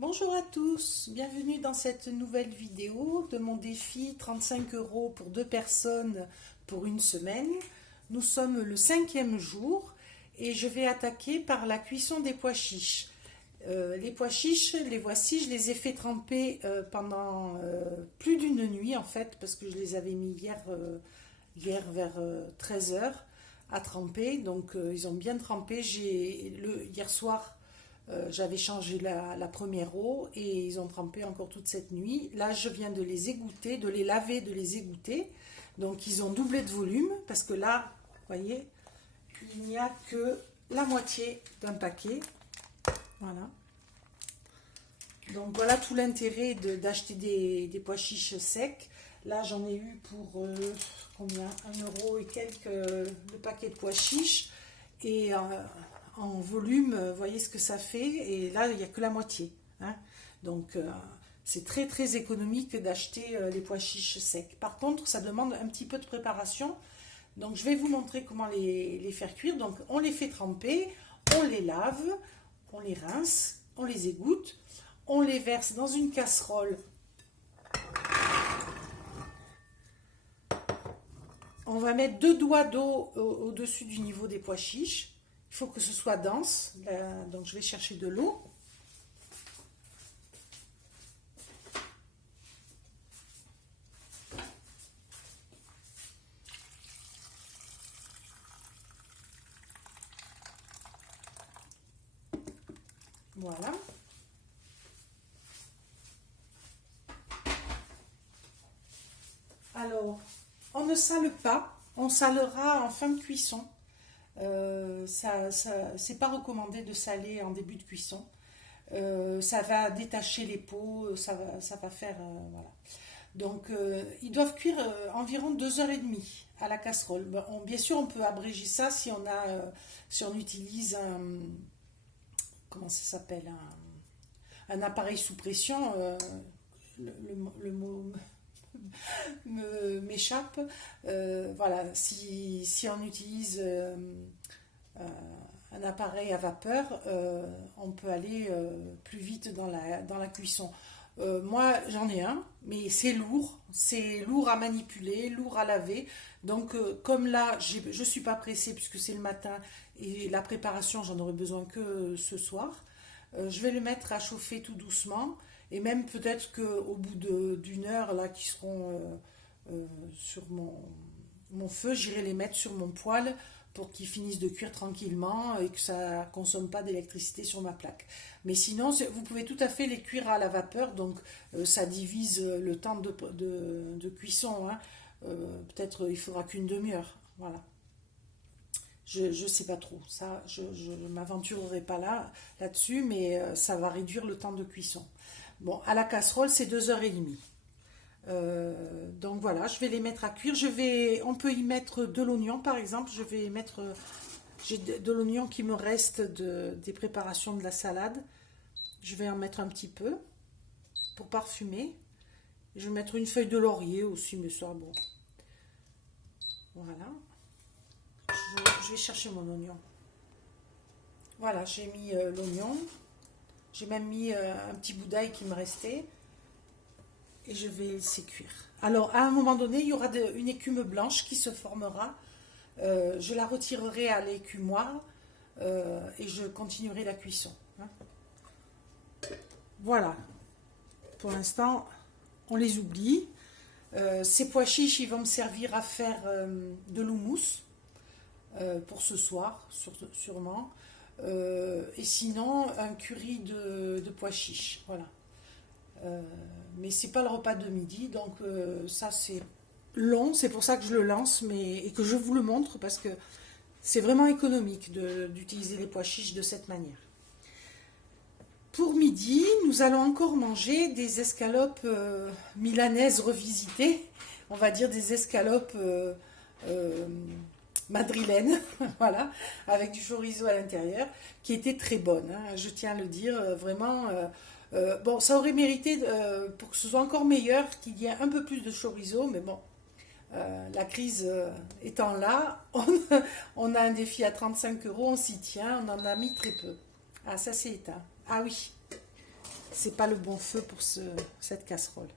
Bonjour à tous, bienvenue dans cette nouvelle vidéo de mon défi 35 € pour deux personnes pour une semaine. Nous sommes le 5e jour et je vais attaquer par la cuisson des pois chiches. Les pois chiches, les voici, je les ai fait tremper pendant plus d'une nuit en fait, parce que je les avais mis hier vers 13 heures à tremper, donc ils ont bien trempé. Hier soir, j'avais changé la première eau et ils ont trempé encore toute cette nuit. Là, je viens de les égoutter, de les laver, de les égoutter. Donc, ils ont doublé de volume parce que là, vous voyez, il n'y a que la moitié d'un paquet. Voilà. Donc, voilà tout l'intérêt d'acheter des pois chiches secs. Là, j'en ai eu pour combien 1 € et quelques le paquet de pois chiches. Et en volume, vous voyez ce que ça fait. Et là, il n'y a que la moitié. Hein. Donc, c'est très très économique d'acheter les pois chiches secs. Par contre, ça demande un petit peu de préparation. Donc, je vais vous montrer comment les faire cuire. Donc, on les fait tremper, on les lave, on les rince, on les égoutte, on les verse dans une casserole. On va mettre 2 doigts d'eau au-dessus du niveau des pois chiches. Il faut que ce soit dense. Donc je vais chercher de l'eau. Voilà. Alors, on ne sale pas. On salera en fin de cuisson. C'est pas recommandé de saler en début de cuisson. Ça va détacher les peaux, ça va faire voilà. Donc ils doivent cuire environ 2 h 30 à la casserole. Bon, bien sûr, on peut abréger ça si on utilise comment ça s'appelle un appareil sous pression. Le mot m'échappe. Voilà, si on utilise un appareil à vapeur, on peut aller plus vite dans la cuisson. Moi, j'en ai un, mais c'est lourd à manipuler, lourd à laver. Donc, comme là, je ne suis pas pressée puisque c'est le matin et la préparation, j'en aurai besoin que ce soir. Je vais le mettre à chauffer tout doucement et même peut-être qu'au bout d'une heure, là, qui seront sur mon feu, j'irai les mettre sur mon poêle pour qu'ils finissent de cuire tranquillement et que ça ne consomme pas d'électricité sur ma plaque. Mais sinon, vous pouvez tout à fait les cuire à la vapeur, donc ça divise le temps de cuisson. Hein. Peut-être il faudra qu'une demi-heure. Voilà. Je ne sais pas trop. Ça, je ne m'aventurerai pas là-dessus, mais ça va réduire le temps de cuisson. Bon, à la casserole, c'est 2 h 30. Donc voilà, je vais les mettre à cuire. On peut y mettre de l'oignon par exemple. J'ai de l'oignon qui me reste des préparations de la salade. Je vais en mettre un petit peu pour parfumer. Je vais mettre une feuille de laurier aussi, mais ça bon. Voilà. Je vais chercher mon oignon. Voilà, j'ai mis l'oignon. J'ai même mis un petit bout d'ail qui me restait. Et je vais laisser cuire. Alors, à un moment donné, il y aura une écume blanche qui se formera. Je la retirerai à l'écumoire et je continuerai la cuisson. Hein. Voilà. Pour l'instant, on les oublie. Ces pois chiches, ils vont me servir à faire de l'houmous pour ce soir, sûrement. Et sinon, un curry de pois chiches. Voilà. Mais c'est pas le repas de midi, donc ça c'est long, c'est pour ça que je le lance et que je vous le montre parce que c'est vraiment économique d'utiliser les pois chiches de cette manière. Pour midi, nous allons encore manger des escalopes milanaises revisitées, on va dire des escalopes madrilènes, voilà, avec du chorizo à l'intérieur, qui étaient très bonnes, hein, je tiens à le dire, vraiment. Bon, ça aurait mérité, pour que ce soit encore meilleur, qu'il y ait un peu plus de chorizo, mais bon, la crise étant là, on a un défi à 35 €, on s'y tient, on en a mis très peu. Ah, ça s'est éteint. Ah oui, c'est pas le bon feu pour cette casserole.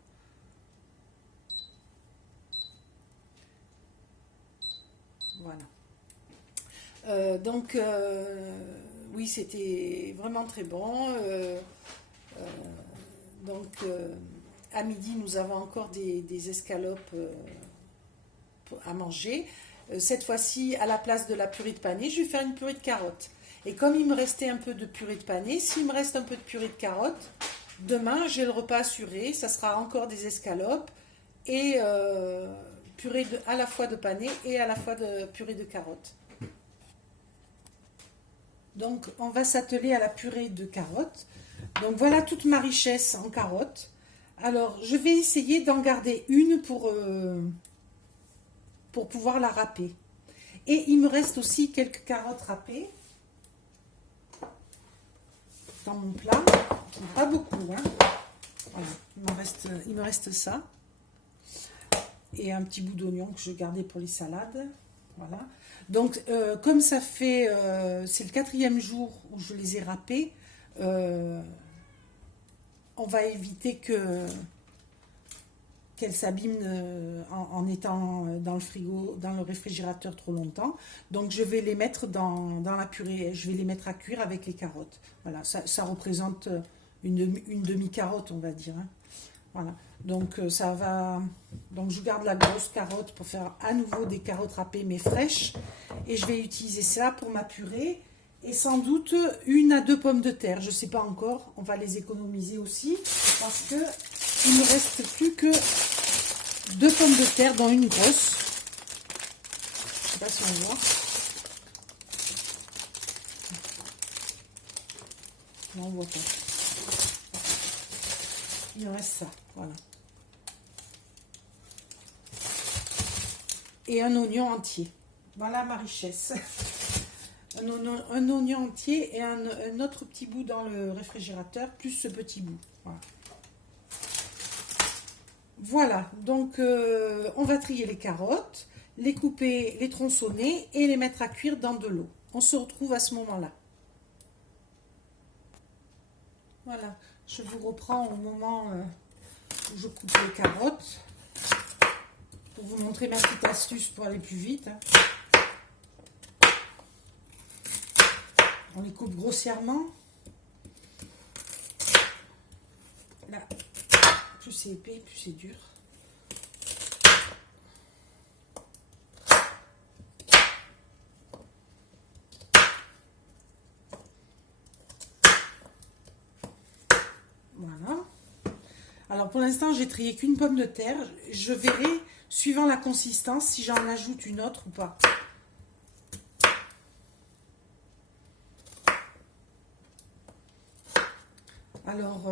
Voilà. Donc, oui, c'était vraiment très bon. Euh, donc, à midi, nous avons encore des escalopes à manger. Cette fois-ci, à la place de la purée de panais, je vais faire une purée de carottes. Et comme il me restait un peu de purée de panais, s'il me reste un peu de purée de carottes, demain, j'ai le repas assuré. Ça sera encore des escalopes et purée à la fois de panais et à la fois de purée de carottes. Donc, on va s'atteler à la purée de carottes. Donc, voilà toute ma richesse en carottes. Alors, je vais essayer d'en garder une pour pouvoir la râper. Et il me reste aussi quelques carottes râpées dans mon plat. Pas beaucoup, hein. Voilà, il me reste ça. Et un petit bout d'oignon que je gardais pour les salades. Voilà. Donc, comme ça fait, c'est le 4e jour où je les ai râpés, on va éviter qu'elles s'abîment en étant dans le frigo, dans le réfrigérateur trop longtemps. Donc, je vais les mettre dans la purée, je vais les mettre à cuire avec les carottes. Voilà, ça représente une demi-carotte, on va dire, hein. Voilà. Donc ça va. Donc je garde la grosse carotte pour faire à nouveau des carottes râpées mais fraîches. Et je vais utiliser ça pour ma purée. Et sans doute 1 à 2 pommes de terre. Je ne sais pas encore. On va les économiser aussi. Parce que il ne me reste plus que 2 pommes de terre, dont une grosse. Je ne sais pas si on voit. Non, on ne voit pas. Il me reste ça. Voilà. Et un oignon entier. Voilà ma richesse. Un oignon entier et un autre petit bout dans le réfrigérateur, plus ce petit bout. Voilà. Voilà, donc on va trier les carottes, les couper, les tronçonner et les mettre à cuire dans de l'eau. On se retrouve à ce moment-là. Voilà, je vous reprends au moment où je coupe les carottes pour vous montrer ma petite astuce pour aller plus vite, hein. On les coupe grossièrement. Là, plus c'est épais, plus c'est dur. Voilà. Alors pour l'instant, j'ai trié qu'une pomme de terre. Je verrai, suivant la consistance, si j'en ajoute une autre ou pas. Alors,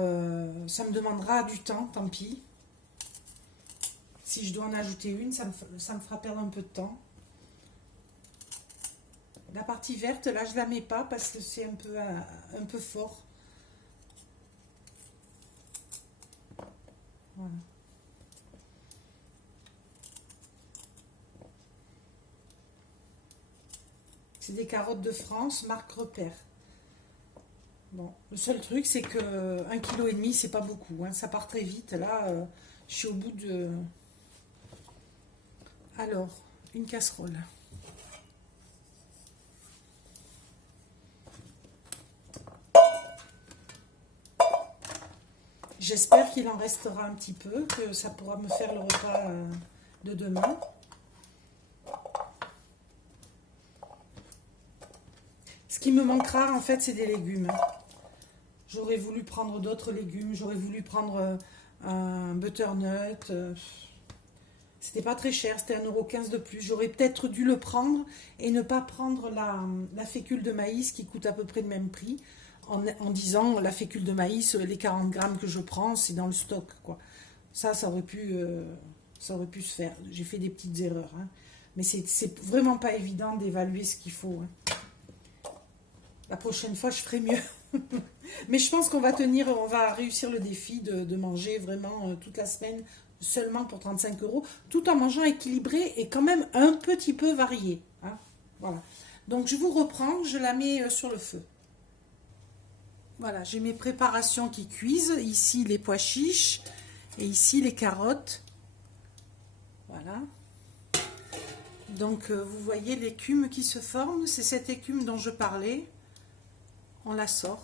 ça me demandera du temps, tant pis. Si je dois en ajouter une, ça me fera perdre un peu de temps. La partie verte, là, je ne la mets pas parce que c'est un peu fort. Voilà. C'est des carottes de France, marque Repère. Bon, le seul truc, c'est que 1,5 kg, c'est pas beaucoup, hein. Ça part très vite. Là, je suis au bout de... Alors, une casserole. J'espère qu'il en restera un petit peu, que ça pourra me faire le repas de demain. Ce qui me manquera, en fait, c'est des légumes. J'aurais voulu prendre d'autres légumes. J'aurais voulu prendre un butternut. C'était pas très cher, c'était 1,15 € de plus. J'aurais peut-être dû le prendre et ne pas prendre la fécule de maïs qui coûte à peu près le même prix. En disant, la fécule de maïs, les 40 grammes que je prends, c'est dans le stock, quoi. Ça aurait pu se faire. J'ai fait des petites erreurs, hein. Mais c'est vraiment pas évident d'évaluer ce qu'il faut, hein. La prochaine fois, je ferai mieux. Mais je pense qu'on va on va réussir le défi de manger vraiment toute la semaine seulement pour 35 €, tout en mangeant équilibré et quand même un petit peu varié, hein. Voilà. Donc je vous reprends, je la mets sur le feu. Voilà, j'ai mes préparations qui cuisent. Ici, les pois chiches et ici, les carottes. Voilà. Donc, vous voyez l'écume qui se forme. C'est cette écume dont je parlais. On la sort.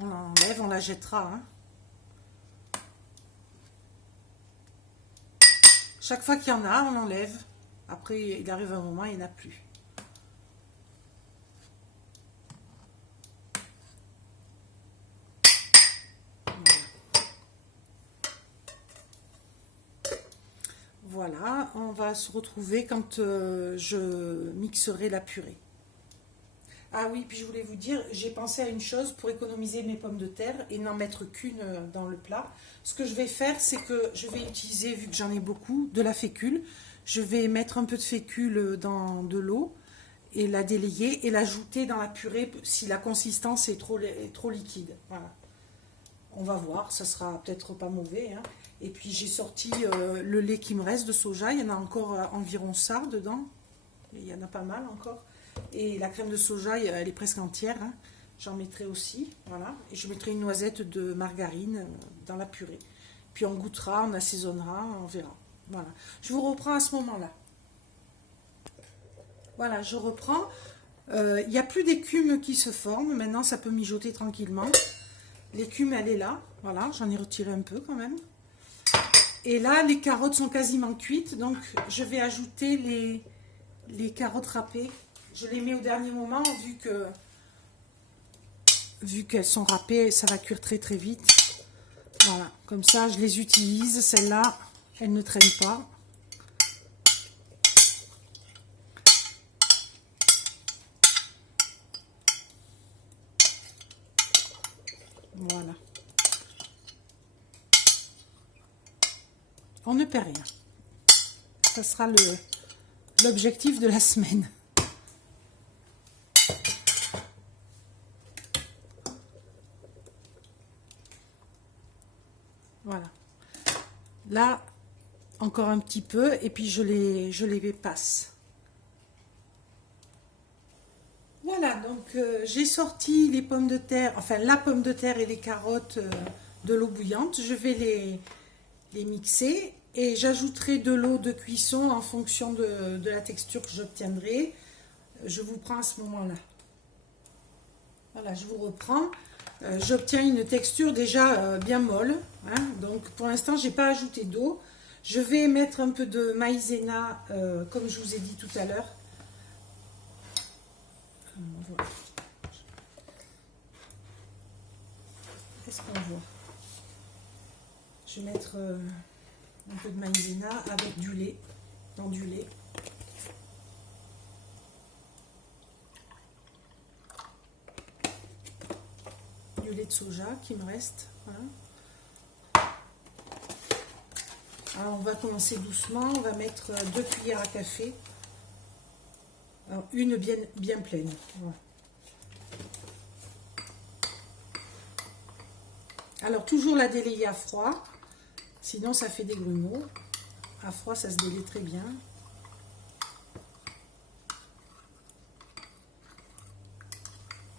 On l'enlève, on la jettera. Hein. Chaque fois qu'il y en a, on l'enlève. Après, il arrive un moment, il n'y en a plus. Voilà, on va se retrouver quand je mixerai la purée. Ah oui, puis je voulais vous dire, j'ai pensé à une chose pour économiser mes pommes de terre et n'en mettre qu'une dans le plat. Ce que je vais faire, c'est que je vais utiliser, vu que j'en ai beaucoup, de la fécule. Je vais mettre un peu de fécule dans de l'eau et la délayer et l'ajouter dans la purée si la consistance est trop liquide. Voilà. On va voir, ça sera peut-être pas mauvais. Hein. Et puis j'ai sorti le lait qui me reste de soja. Il y en a encore environ ça dedans. Il y en a pas mal encore. Et la crème de soja, elle est presque entière. Hein. J'en mettrai aussi. Voilà. Et je mettrai une noisette de margarine dans la purée. Puis on goûtera, on assaisonnera, on verra. Voilà. Je vous reprends à ce moment-là. Voilà, je reprends. Il n'y a plus d'écume qui se forme. Maintenant, ça peut mijoter tranquillement. L'écume, elle est là. Voilà, j'en ai retiré un peu quand même. Et là, les carottes sont quasiment cuites. Donc, je vais ajouter les carottes râpées. Je les mets au dernier moment vu qu'elles sont râpées, ça va cuire très très vite. Voilà, comme ça, je les utilise. Celles-là, elles ne traînent pas. Voilà. On ne perd rien. Ça sera l'objectif de la semaine. Voilà. Là, encore un petit peu et puis je les passe. Voilà, donc j'ai sorti les pommes de terre, enfin la pomme de terre et les carottes de l'eau bouillante. Je vais les mixer et j'ajouterai de l'eau de cuisson en fonction de la texture que j'obtiendrai. Je vous prends à ce moment-là. Voilà, je vous reprends. J'obtiens une texture déjà bien molle. Hein, donc pour l'instant, je n'ai pas ajouté d'eau. Je vais mettre un peu de maïzena, comme je vous ai dit tout à l'heure. Voilà. Qu'est-ce qu'on voit? Je vais mettre un peu de maïzena avec du lait, dans du lait. Du lait de soja qui me reste. Voilà. Alors on va commencer doucement, on va mettre 2 cuillères à café. Alors, une bien pleine. Voilà. Alors toujours la délayer à froid, sinon ça fait des grumeaux. À froid ça se délaie très bien.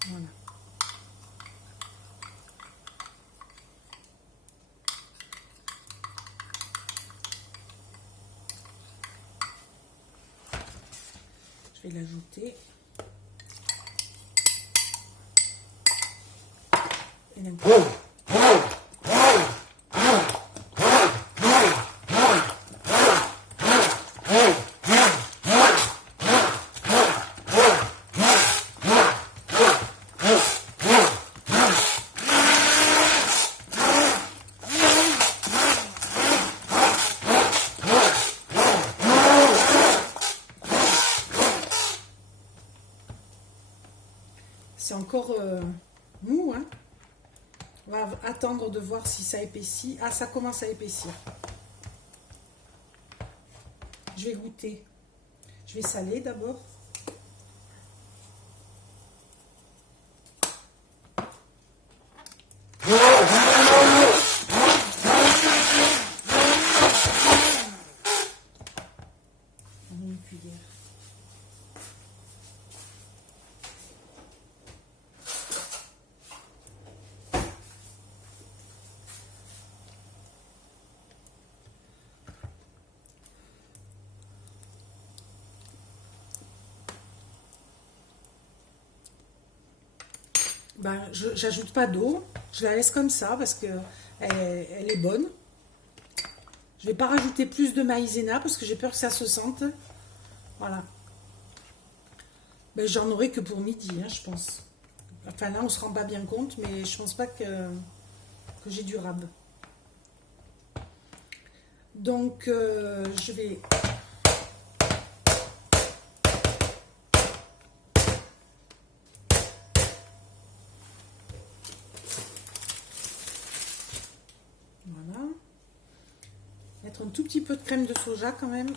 Voilà. Je vais l'ajouter. Et d'un coup. C'est encore mou, hein. On va attendre de voir si ça épaissit. Ah, ça commence à épaissir. Je vais goûter. Je vais saler d'abord. Une cuillère. Ben, j'ajoute pas d'eau, je la laisse comme ça parce que elle est bonne. Je vais pas rajouter plus de maïzena parce que j'ai peur que ça se sente. Voilà. Ben, j'en aurai que pour midi, hein, je pense. Enfin là, on se rend pas bien compte, mais je pense pas que j'ai du rab. Donc, je vais... Voilà. Mettre un tout petit peu de crème de soja quand même,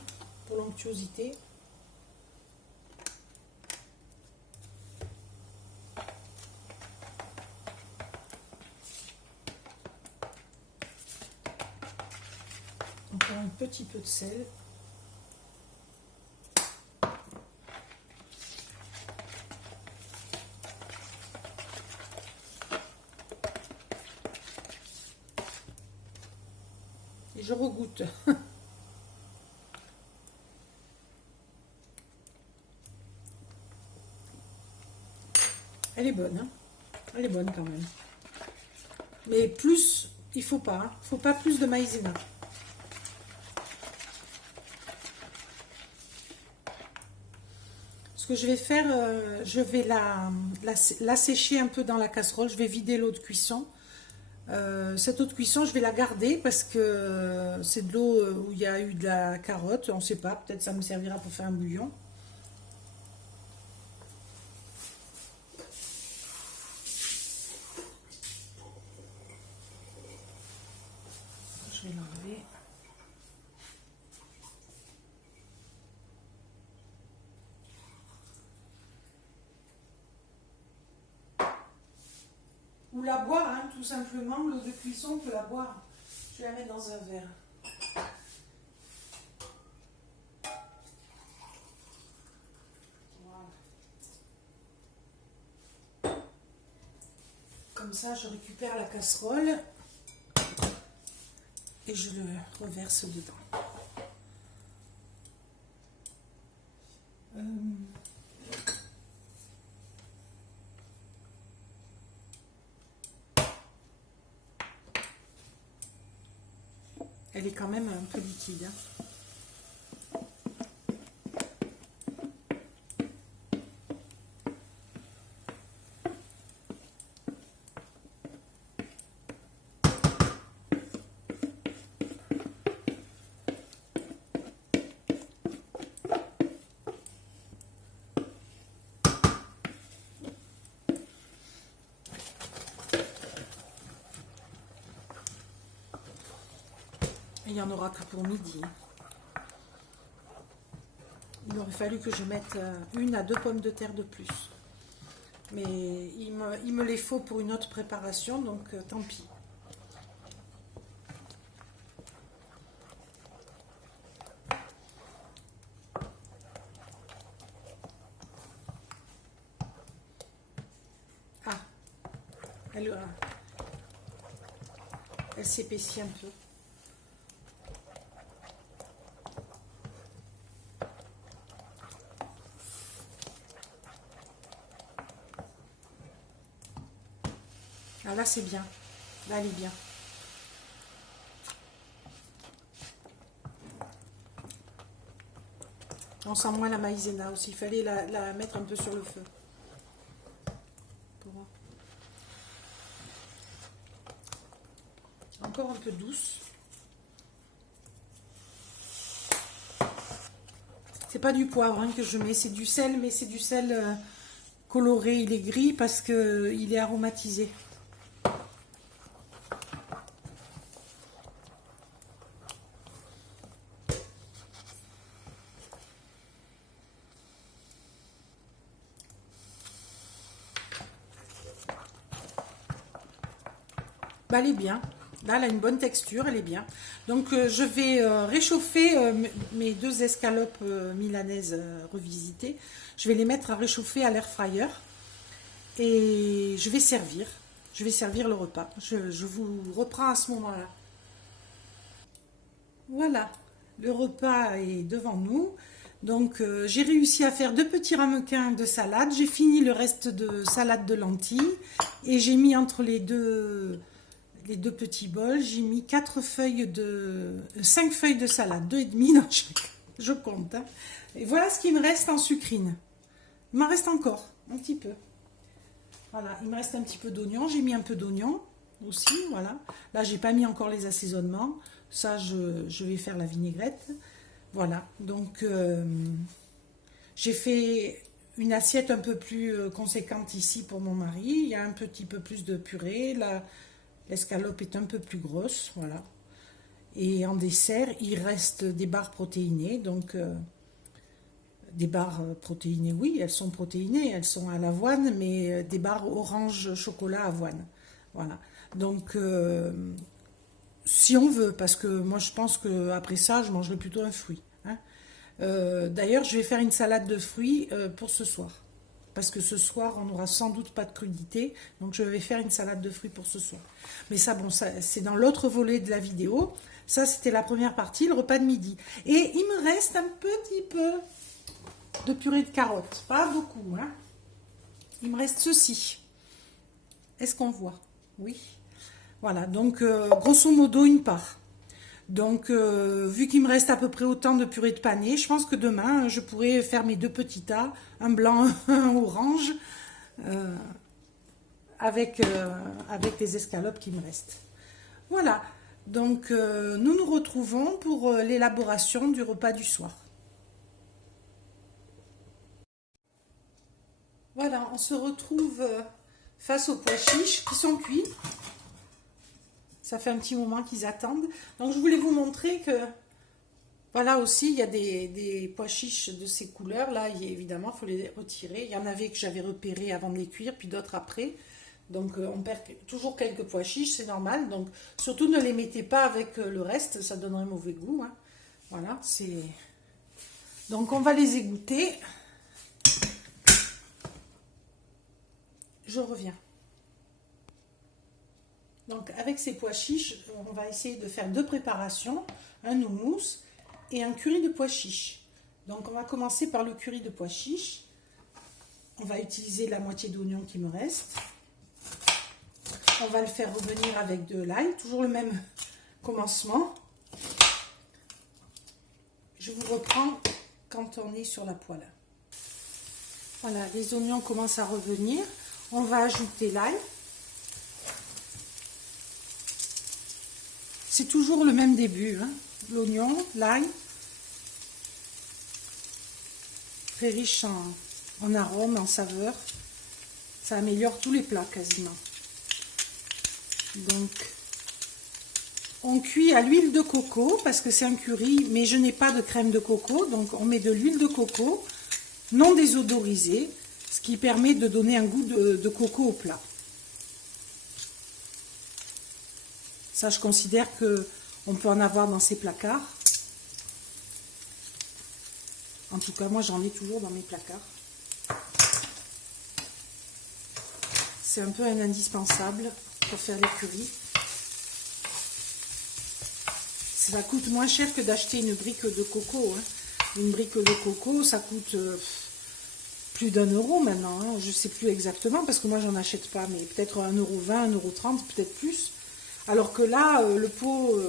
pour l'onctuosité. Encore un petit peu de sel. Et je regoute. Elle est bonne, hein. Elle est bonne quand même. Mais plus, il faut pas. Hein. Faut pas plus de maïzena. Ce que je vais faire, je vais la sécher un peu dans la casserole. Je vais vider l'eau de cuisson. Cette eau de cuisson, je vais la garder parce que c'est de l'eau où il y a eu de la carotte. On ne sait pas, peut-être ça me servira pour faire un bouillon. Je vais l'enlever. Ou la boire, hein, tout simplement. L'eau de cuisson, on peut la boire. Je vais la mettre dans un verre. Comme ça, je récupère la casserole et je le reverse dedans. Elle est quand même un peu liquide. Hein. Il n'y en aura que pour midi. Il aurait fallu que je mette 1 à 2 pommes de terre de plus. Mais il me les faut pour une autre préparation, donc tant pis. Ah, elle s'épaissit un peu. Ah là c'est bien, là elle est bien. On sent moins la maïzena aussi, il fallait la mettre un peu sur le feu. Encore un peu douce. C'est pas du poivre hein, que je mets, c'est du sel, mais c'est du sel coloré, il est gris parce que il est aromatisé. Bah, elle est bien. Là, elle a une bonne texture, elle est bien. Donc, je vais réchauffer mes 2 escalopes milanaises revisitées. Je vais les mettre à réchauffer à l'air fryer. Et je vais servir. Je vais servir le repas. Je vous reprends à ce moment-là. Voilà, le repas est devant nous. Donc j'ai réussi à faire 2 petits ramequins de salade. J'ai fini le reste de salade de lentilles et j'ai mis entre les deux petits bols, j'ai mis 5 feuilles de salade, 2,5 dans chaque. Je compte. Hein. Et voilà ce qu'il me reste en sucrine. Il m'en reste encore un petit peu. Voilà, il me reste un petit peu d'oignon. J'ai mis un peu d'oignon aussi. Voilà. Là, j'ai pas mis encore les assaisonnements. Ça, je vais faire la vinaigrette. Voilà. Donc, j'ai fait une assiette un peu plus conséquente ici pour mon mari. Il y a un petit peu plus de purée. L'escalope est un peu plus grosse. Voilà. Et en dessert, il reste des barres protéinées. Donc, des barres protéinées, oui, elles sont protéinées, elles sont à l'avoine, mais des barres orange chocolat avoine. Voilà. Donc, si on veut, parce que moi je pense qu'après ça, je mangerai plutôt un fruit. Hein. D'ailleurs, je vais faire une salade de fruits pour ce soir. Parce que ce soir, on n'aura sans doute pas de crudité. Donc, je vais faire une salade de fruits pour ce soir. Mais ça, bon, ça, c'est dans l'autre volet de la vidéo. Ça, c'était la première partie, le repas de midi. Et il me reste un petit peu de purée de carottes. Pas beaucoup, hein. Il me reste ceci. Est-ce qu'on voit? Oui. Voilà, donc grosso modo une part. Donc vu qu'il me reste à peu près autant de purée de panais, je pense que demain je pourrais faire mes 2 petits tas, un blanc, un orange, avec les escalopes qui me restent. Voilà, donc nous nous retrouvons pour l'élaboration du repas du soir. Voilà, on se retrouve face aux pois chiches qui sont cuits. Ça fait un petit moment qu'ils attendent. Donc je voulais vous montrer que, voilà aussi, il y a des pois chiches de ces couleurs-là. Évidemment, il faut les retirer. Il y en avait que j'avais repérés avant de les cuire, puis d'autres après. Donc on perd toujours quelques pois chiches, c'est normal. Donc surtout ne les mettez pas avec le reste, ça donnerait mauvais goût. Hein. Voilà, c'est... Donc on va les égoutter. Je reviens. Donc avec ces pois chiches, on va essayer de faire 2 préparations, un houmous et un curry de pois chiches. Donc on va commencer par le curry de pois chiches. On va utiliser la moitié d'oignon qui me reste. On va le faire revenir avec de l'ail, toujours le même commencement. Je vous reprends quand on est sur la poêle. Voilà, les oignons commencent à revenir. On va ajouter l'ail. C'est toujours le même début, hein. L'oignon, l'ail, très riche en arômes, en saveurs. Ça améliore tous les plats quasiment. Donc, on cuit à l'huile de coco parce que c'est un curry, mais je n'ai pas de crème de coco, donc on met de l'huile de coco non désodorisée, ce qui permet de donner un goût de coco au plat. Ça, je considère qu'on peut en avoir dans ses placards. En tout cas, moi, j'en ai toujours dans mes placards. C'est un peu un indispensable pour faire les currys. Ça coûte moins cher que d'acheter une brique de coco. Hein. Une brique de coco, ça coûte plus d'1 € maintenant. Hein. Je ne sais plus exactement parce que moi, j'en achète pas. Mais peut-être 1,20 €, 1,30 €, peut-être plus. Alors que là, le pot,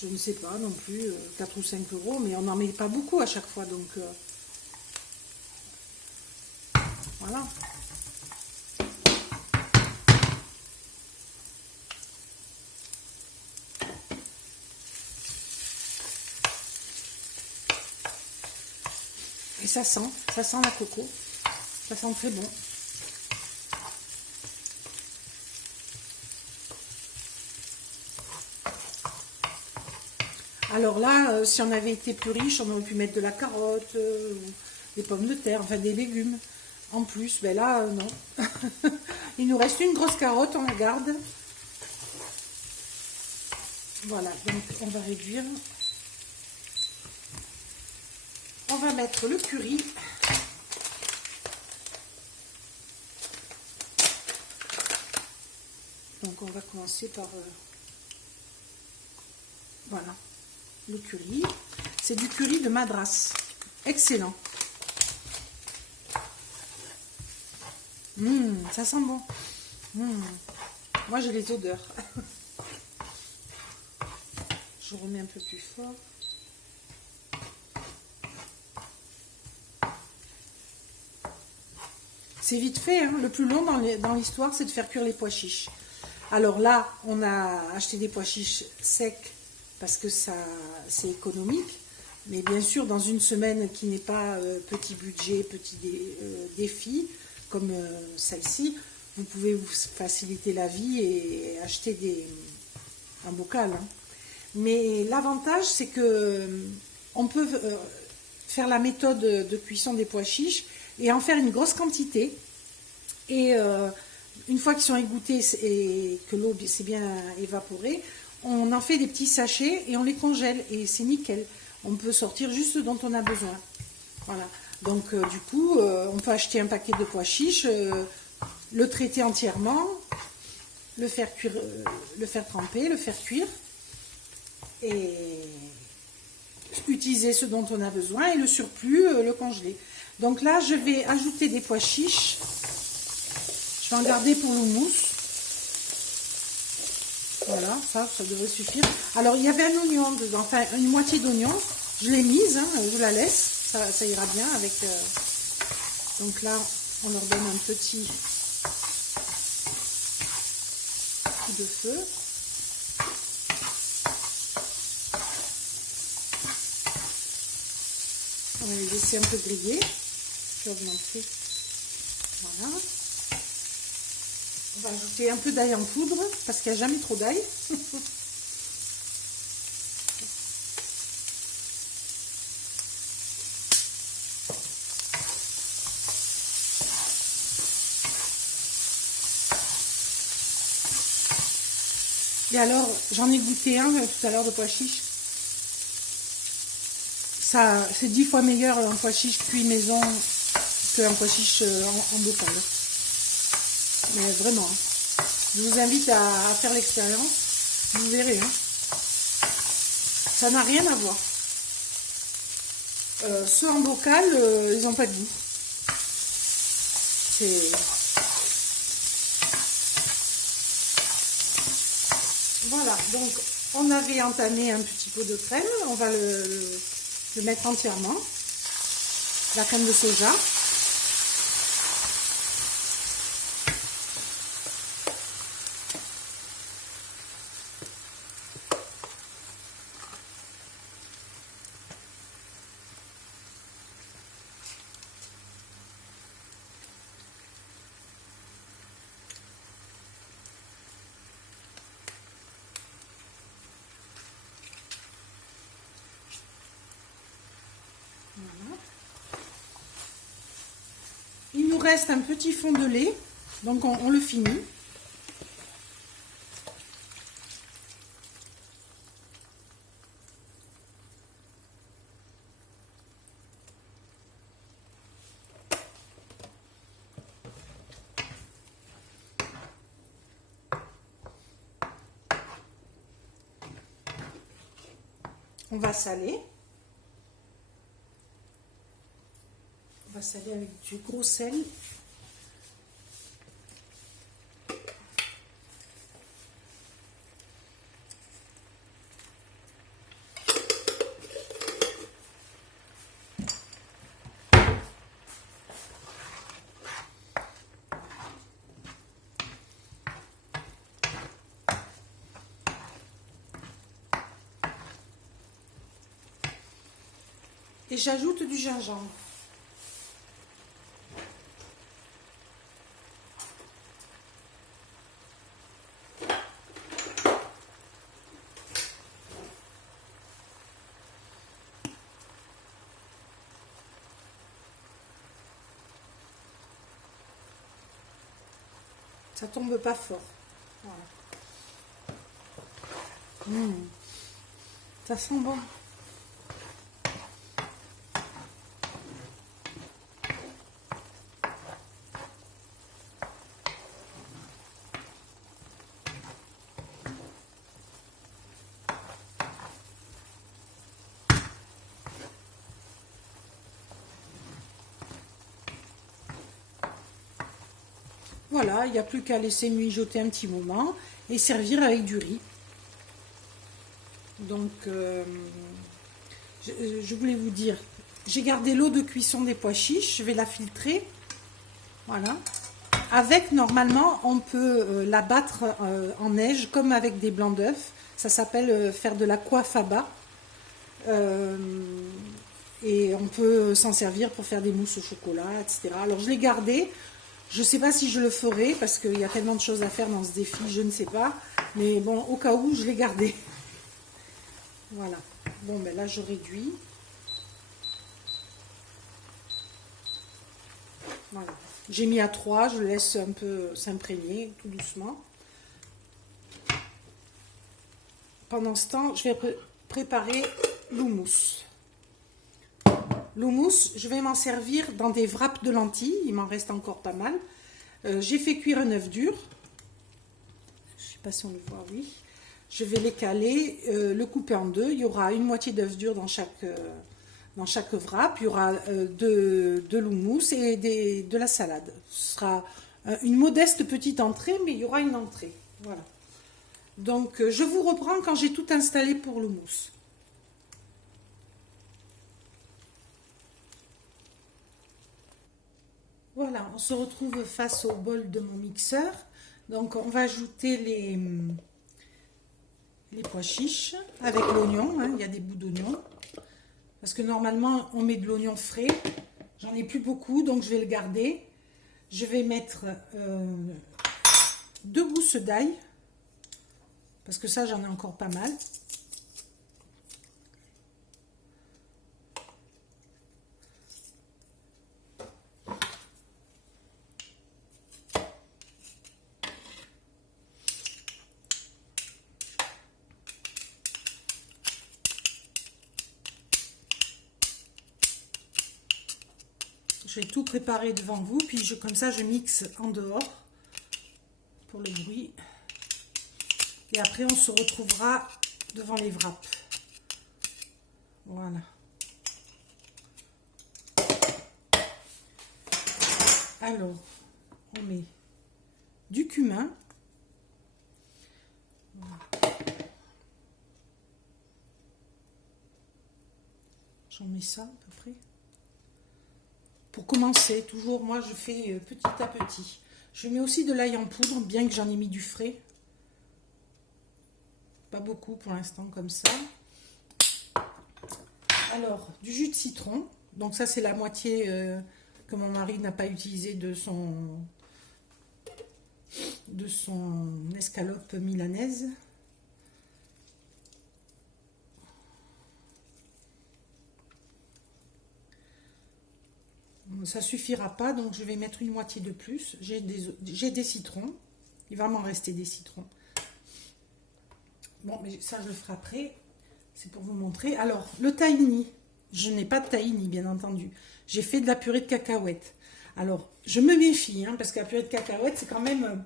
je ne sais pas non plus, 4 ou 5 €, mais on n'en met pas beaucoup à chaque fois, donc voilà. Et ça sent la coco, ça sent très bon. Alors là, si on avait été plus riche, on aurait pu mettre de la carotte, des pommes de terre, enfin des légumes. En plus, ben là, non. Il nous reste une grosse carotte, on la garde. Voilà, donc on va réduire. On va mettre le curry. Donc on va commencer par... voilà. Le curry. C'est du curry de Madras. Excellent. Ça sent bon. Moi, j'ai les odeurs. Je remets un peu plus fort. C'est vite fait, hein. Le plus long dans l'histoire, c'est de faire cuire les pois chiches. Alors là, on a acheté des pois chiches secs parce que ça, c'est économique. Mais bien sûr, dans une semaine qui n'est pas petit budget, petit défi, comme celle-ci, vous pouvez vous faciliter la vie et acheter un bocal. Hein. Mais l'avantage, c'est que on peut faire la méthode de cuisson des pois chiches et en faire une grosse quantité. Et une fois qu'ils sont égouttés et que l'eau s'est bien évaporée, on en fait des petits sachets et on les congèle. Et c'est nickel. On peut sortir juste ce dont on a besoin. Voilà. Donc du coup, on peut acheter un paquet de pois chiches, le traiter entièrement, le faire cuire, le faire tremper, le faire cuire et utiliser ce dont on a besoin et le surplus, le congeler. Donc là, je vais ajouter des pois chiches. Je vais en garder pour l'houmous. Voilà, ça devrait suffire. Alors, il y avait un oignon dedans, enfin une moitié d'oignon. Je l'ai mise, hein, je la laisse. Ça ira bien avec... Donc là, on leur donne un petit coup de feu. On va les laisser un peu griller. Je vais augmenter. Voilà. On va ajouter un peu d'ail en poudre parce qu'il n'y a jamais trop d'ail. Et alors, j'en ai goûté un tout à l'heure de pois chiches. Ça, c'est 10 fois meilleur un pois chiche cuit maison qu'un pois chiche en bocal. Mais vraiment, je vous invite à faire l'expérience. Vous verrez, hein. Ça n'a rien à voir. Ceux en bocal, ils n'ont pas de goût. Voilà, donc on avait entamé un petit pot de crème. On va le mettre entièrement. La crème de soja. Voilà. Il nous reste un petit fond de lait, donc on le finit. On va saler. On va saler avec du gros sel. Et j'ajoute du gingembre. Ça tombe pas fort. Voilà. Ça sent bon. Voilà, il n'y a plus qu'à laisser mijoter un petit moment et servir avec du riz. Donc, je voulais vous dire, j'ai gardé l'eau de cuisson des pois chiches, je vais la filtrer. Voilà. Avec, normalement, on peut la battre en neige comme avec des blancs d'œufs. Ça s'appelle faire de la coiffe à bas. Euh, et on peut s'en servir pour faire des mousses au chocolat, etc. Alors, je l'ai gardé. Je ne sais pas si je le ferai parce qu'il y a tellement de choses à faire dans ce défi, je ne sais pas. Mais bon, au cas où, je l'ai gardé. Voilà. Bon, ben là, je réduis. Voilà. J'ai mis à 3, je laisse un peu s'imprégner tout doucement. Pendant ce temps, je vais préparer l'houmous. L'houmous, je vais m'en servir dans des wraps de lentilles. Il m'en reste encore pas mal. J'ai fait cuire un œuf dur. Je ne sais pas si on le voit, oui. Je vais les caler, le couper en deux. Il y aura une moitié d'œuf dur dans chaque wrap. Il y aura de l'houmous et de la salade. Ce sera une modeste petite entrée, mais il y aura une entrée. Voilà. Donc, je vous reprends quand j'ai tout installé pour l'houmous. Voilà, on se retrouve face au bol de mon mixeur. Donc, on va ajouter les pois chiches avec l'oignon. Hein, il y a des bouts d'oignon. Parce que normalement, on met de l'oignon frais. J'en ai plus beaucoup, donc je vais le garder. Je vais mettre 2 gousses d'ail. Parce que ça, j'en ai encore pas mal. Je vais tout préparer devant vous, puis comme ça je mixe en dehors pour le bruit. Et après on se retrouvera devant les wraps. Voilà. Alors, on met du cumin. Voilà. J'en mets ça à peu près. Pour commencer, toujours, moi je fais petit à petit. Je mets aussi de l'ail en poudre, bien que j'en ai mis du frais. Pas beaucoup pour l'instant comme ça. Alors, du jus de citron. Donc ça c'est la moitié que mon mari n'a pas utilisé de son escalope milanaise. Ça suffira pas, donc je vais mettre une moitié de plus. J'ai des citrons. Il va m'en rester des citrons. Bon, mais ça, je le ferai après. C'est pour vous montrer. Alors, le tahini. Je n'ai pas de tahini, bien entendu. J'ai fait de la purée de cacahuètes. Alors, je me méfie, hein, parce que la purée de cacahuètes, c'est quand même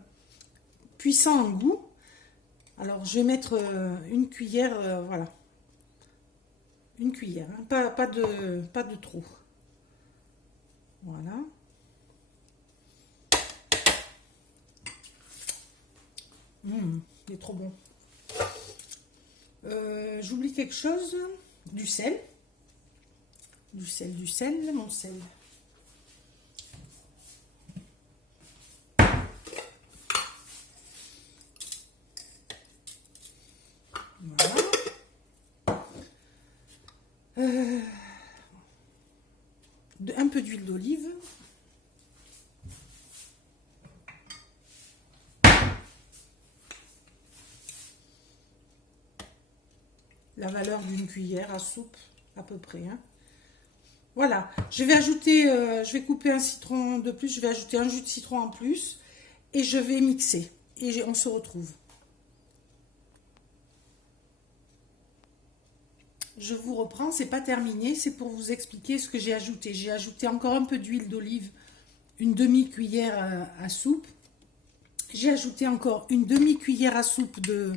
puissant en goût. Alors, je vais mettre une cuillère, voilà. Une cuillère, hein, pas de trop. Voilà. Il est trop bon. J'oublie quelque chose. Du sel. Du sel, mon sel. Voilà. Un peu d'huile d'olive. La valeur d'une cuillère à soupe, à peu près. Hein. Voilà. Je vais ajouter, je vais couper un citron de plus. Je vais ajouter un jus de citron en plus. Et je vais mixer. Et on se retrouve. Je vous reprends, c'est pas terminé, c'est pour vous expliquer ce que j'ai ajouté. J'ai ajouté encore un peu d'huile d'olive, une demi-cuillère à soupe. J'ai ajouté encore une demi-cuillère à soupe de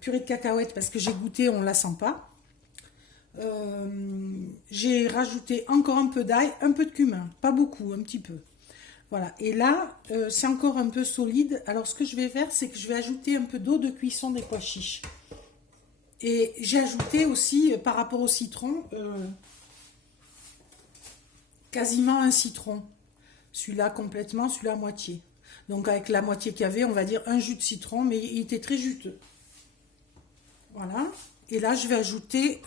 purée de cacahuètes parce que j'ai goûté, on ne la sent pas. J'ai rajouté encore un peu d'ail, un peu de cumin, pas beaucoup, un petit peu. Voilà, et là, c'est encore un peu solide. Alors, ce que je vais faire, c'est que je vais ajouter un peu d'eau de cuisson des pois chiches. Et j'ai ajouté aussi, par rapport au citron, quasiment un citron. Celui-là complètement, celui-là à moitié. Donc, avec la moitié qu'il y avait, on va dire un jus de citron, mais il était très juteux. Voilà. Et là, je vais ajouter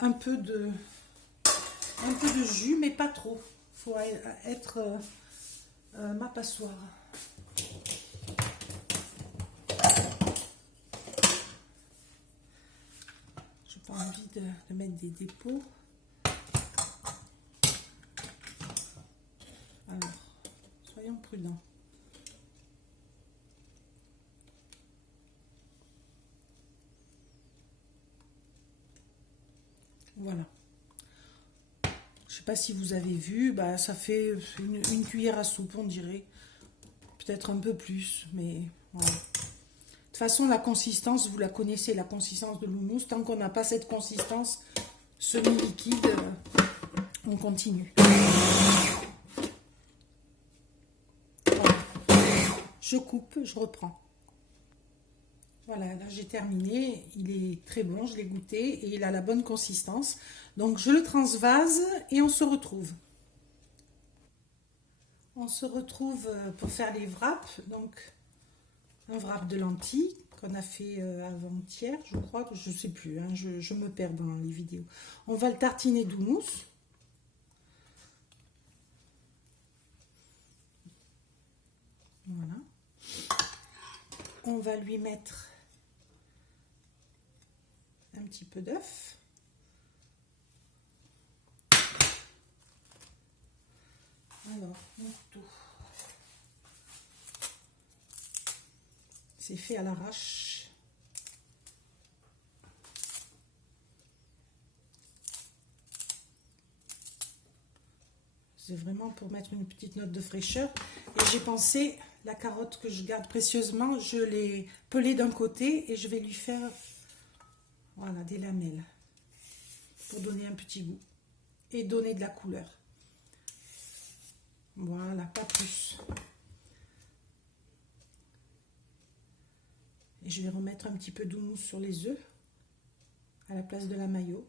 un peu de jus, mais pas trop. Il faut être ma passoire. Je n'ai pas envie de mettre des dépôts. Alors, soyons prudents. Voilà. Je sais pas si vous avez vu, bah, ça fait une cuillère à soupe, on dirait. Peut-être un peu plus, mais voilà. De toute façon, la consistance, vous la connaissez, la consistance de l'houmous. Tant qu'on n'a pas cette consistance semi-liquide, on continue. Voilà. Je coupe, je reprends. Voilà, là j'ai terminé. Il est très bon, je l'ai goûté et il a la bonne consistance. Donc je le transvase et on se retrouve. On se retrouve pour faire les wraps. Donc un wrap de lentilles qu'on a fait avant-hier, je crois, que je ne sais plus, hein, je me perds dans les vidéos. On va le tartiner d'houmous. Voilà. On va lui mettre un petit peu d'œuf. Alors, mon tout. C'est fait à l'arrache. C'est vraiment pour mettre une petite note de fraîcheur. Et j'ai pensé, la carotte que je garde précieusement, je l'ai pelée d'un côté et je vais lui faire, voilà, des lamelles pour donner un petit goût et donner de la couleur. Voilà, pas plus. Et je vais remettre un petit peu d'houmous sur les œufs à la place de la mayo.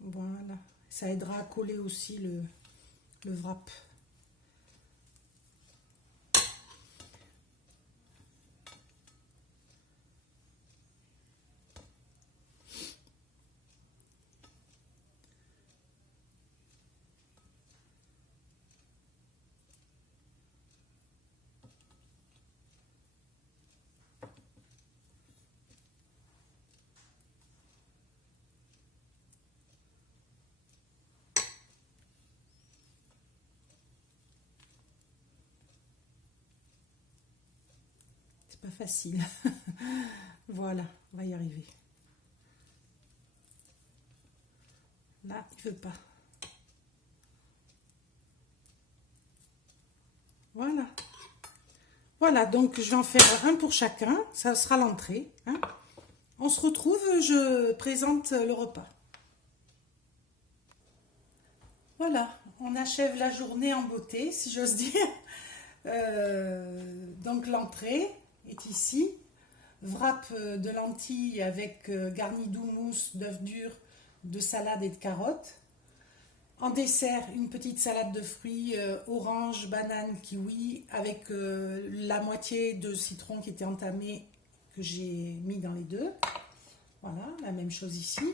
Voilà, ça aidera à coller aussi le wrap. Pas facile. Voilà, on va y arriver. Là, il veut pas. Voilà. Voilà, donc je vais en faire un pour chacun. Ça sera l'entrée. Hein. On se retrouve, je présente le repas. Voilà, on achève la journée en beauté, si j'ose dire. Donc l'entrée est ici. Wrap de lentilles avec garni d'houmous, d'œufs durs, de salade et de carottes. En dessert, une petite salade de fruits, orange, banane, kiwi, avec la moitié de citron qui était entamé, que j'ai mis dans les deux. Voilà, la même chose ici.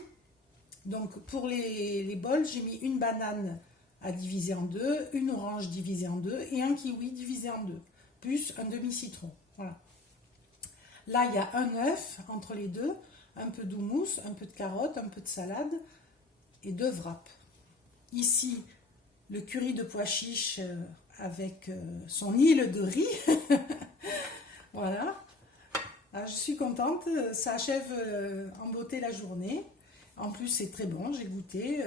Donc pour les bols, j'ai mis une banane à diviser en deux, une orange divisée en deux et un kiwi divisé en deux, plus un demi-citron. Voilà. Là, il y a un œuf entre les deux, un peu d'houmous, un peu de carotte, un peu de salade et deux wraps. Ici, le curry de pois chiches avec son île de riz. Voilà. Alors, je suis contente, ça achève en beauté la journée. En plus, c'est très bon, j'ai goûté.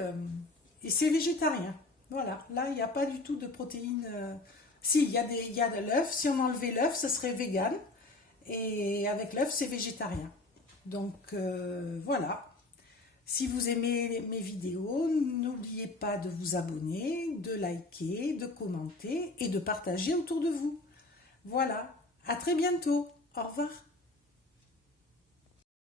Et c'est végétarien. Voilà, là, il n'y a pas du tout de protéines. Si, il y a de l'œuf. Si on enlevait l'œuf, ce serait vegan. Et avec l'œuf, c'est végétarien. Donc, voilà. Si vous aimez mes vidéos, n'oubliez pas de vous abonner, de liker, de commenter et de partager autour de vous. Voilà, à très bientôt. Au revoir.